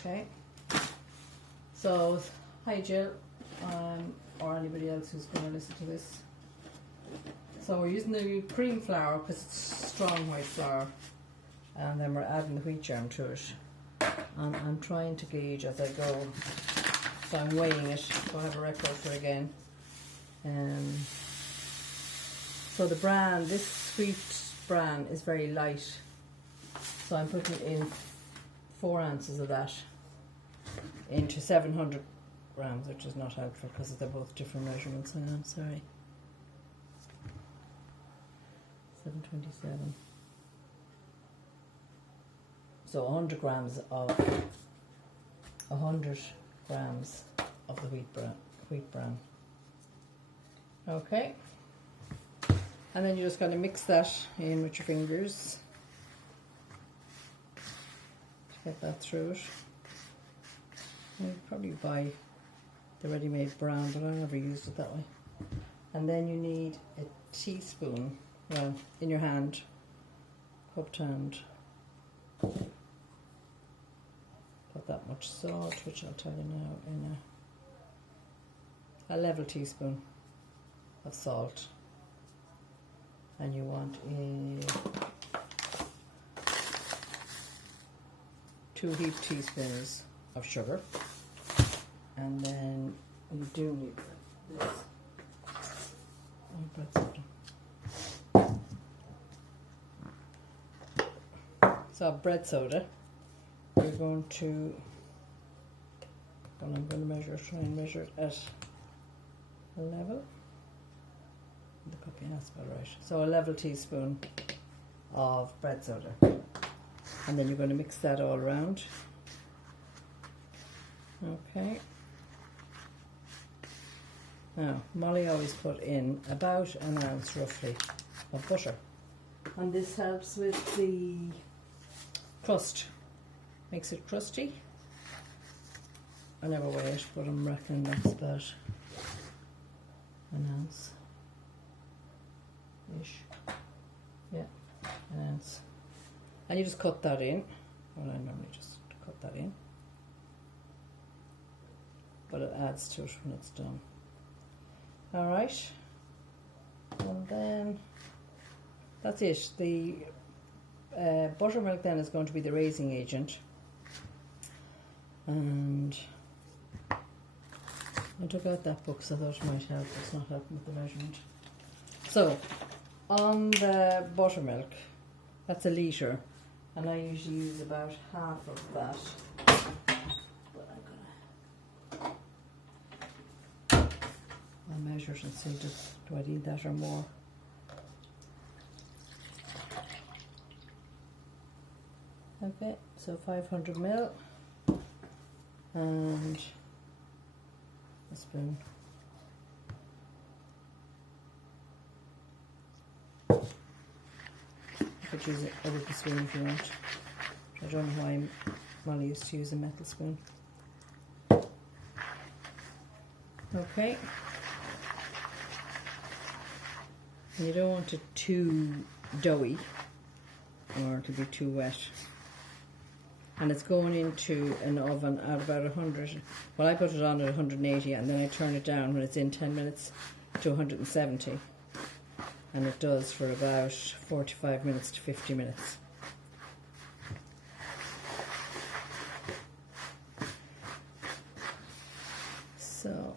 Okay. So, hi Jill, or anybody else who's going to listen to this. So we're using the cream flour because it's strong white flour, and then we're adding the wheat germ to it. And I'm trying to gauge as I go, so I'm weighing it. So I have a record for it again. So the bran, this sweet bran is very light, so I'm putting in 4 ounces of that into 700 grams, which is not helpful because they're both different measurements. I'm sorry. 727. So 100 grams of the wheat bran. Okay. And then you're just going to mix that in with your fingers to get that through it. You probably buy the ready-made bran, but I never used it that way. And then you need a teaspoon, well, in your hand, cupped hand. Put that much salt, which I'll tell you now, in a level teaspoon of salt. And you want 2 heaped teaspoons of sugar, and then you do need this bread soda. So bread soda, you're going to, well, I'm going to try and measure it at a level. The cup, yeah, that's about right. So a level teaspoon of bread soda, and then you're going to mix that all around. Okay. Now, Molly always put in about an ounce roughly of butter, and this helps with the crust, makes it crusty. I never weigh it, but I'm reckoning that's about an ounce ish. Yeah, an ounce. And you just cut that in. Well, I normally just cut that in, but it adds to it when it's done. Alright, and then that's it. The buttermilk then is going to be the raising agent, and I took out that book so I thought it might help. It's not helping with the measurement. So on the buttermilk, that's a litre, and I usually use about half of that. I'll measure it and see, do I need that or more? Okay, so 500 ml and a spoon. You could use a wooden spoon if you want. I don't know why Molly used to use a metal spoon. Okay. And you don't want it too doughy or to be too wet. And it's going into an oven at about 100. Well, I put it on at 180 and then I turn it down when it's in 10 minutes to 170. And it does for about 45 minutes to 50 minutes. So,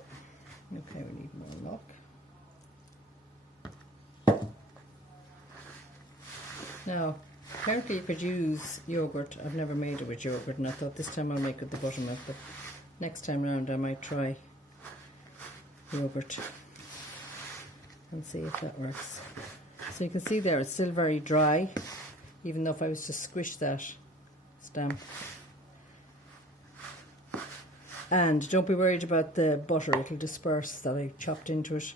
okay, we need more milk. Now, apparently you could use yogurt. I've never made it with yogurt, and I thought this time I'll make it with the buttermilk, but next time round I might try yogurt and see if that works. So you can see there it's still very dry, even though if I was to squish that stamp. And don't be worried about the butter, it'll disperse that I chopped into it.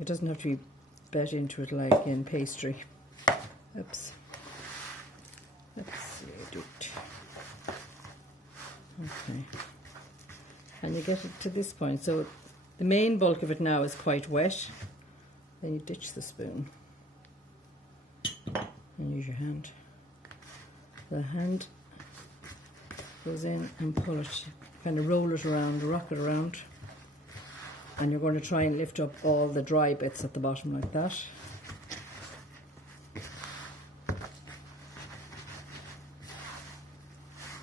It doesn't have to be bet into it like in pastry. Oops. Let's see, do it. Okay. And you get it to this point. So the main bulk of it now is quite wet. Then you ditch the spoon and use your hand. The hand goes in and pull it, kind of roll it around, rock it around, and you're going to try and lift up all the dry bits at the bottom like that.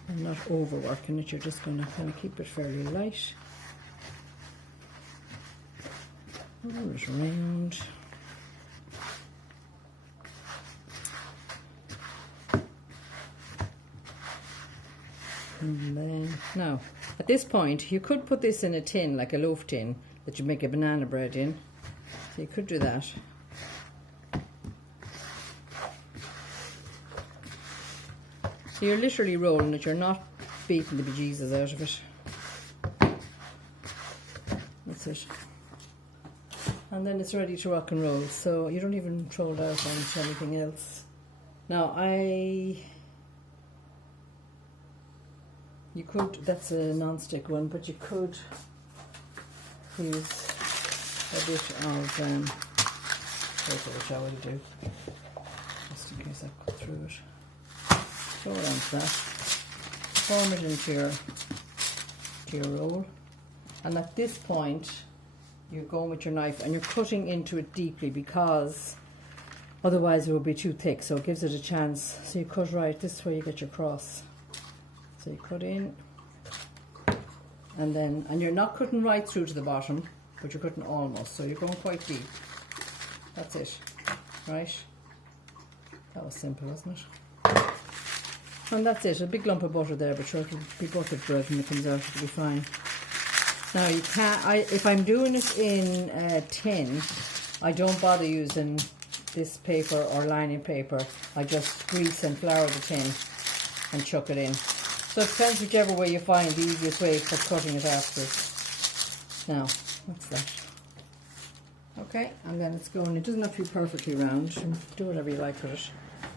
And not overworking it, you're just going to kind of keep it fairly light. Roll it around. And then, now, at this point, you could put this in a tin, like a loaf tin, that you make a banana bread in. So you could do that. So you're literally rolling it, you're not beating the bejesus out of it. That's it. And then it's ready to rock and roll, so you don't even throw it out onto anything else. Now, you could, that's a non-stick one, but you could use a bit of paper, which I will do, just in case I cut through it. Throw it onto that, form it into your roll, and at this point you're going with your knife and you're cutting into it deeply, because otherwise it will be too thick, so it gives it a chance. So you cut right, this is where you get your cross. So you cut in, and you're not cutting right through to the bottom, but you're cutting almost, so you're going quite deep. That's it, right? That was simple, wasn't it? And that's it, a big lump of butter there, but sure, it'll be buttered bread when it comes out, it'll be fine. Now you can't, if I'm doing it in a tin, I don't bother using this paper or lining paper. I just grease and flour the tin and chuck it in. So it depends whichever way you find the easiest way for cutting it afterwards. Now, what's that? Okay, and then it's going, it doesn't have to be perfectly round, you can do whatever you like with it.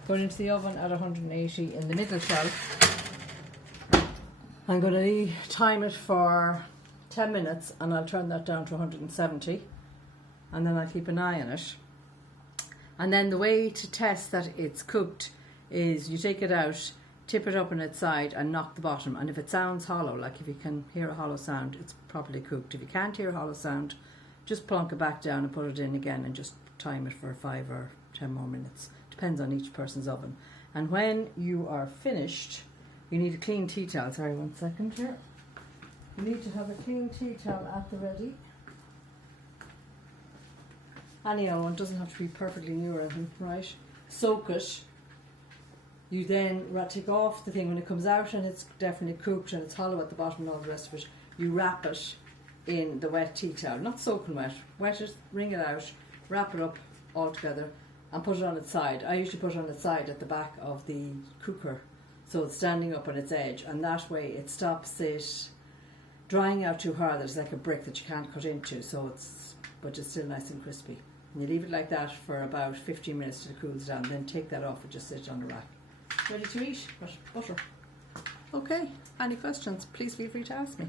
Going into the oven at 180 in the middle shelf. I'm going to time it for 10 minutes and I'll turn that down to 170, and then I'll keep an eye on it. And then the way to test that it's cooked is you take it out, tip it up on its side and knock the bottom, and if it sounds hollow, like if you can hear a hollow sound, it's properly cooked. If you can't hear a hollow sound, just plonk it back down and put it in again and just time it for 5 or 10 more minutes. Depends on each person's oven. And when you are finished, you need a clean tea towel. Sorry, 1 second here. You need to have a clean tea towel at the ready. Any old one, doesn't have to be perfectly new or anything, right? Soak it. You then take off the thing when it comes out and it's definitely cooked and it's hollow at the bottom and all the rest of it. You wrap it in the wet tea towel, not soaking wet. Wet it, wring it out, wrap it up all together and put it on its side. I usually put it on its side at the back of the cooker, so it's standing up on its edge, and that way it stops it drying out too hard. There's like a brick that you can't cut into, but it's still nice and crispy. And you leave it like that for about 15 minutes till it cools down, then take that off and just sit it on the rack. Ready to eat, but butter. Okay, any questions, please feel free to ask me.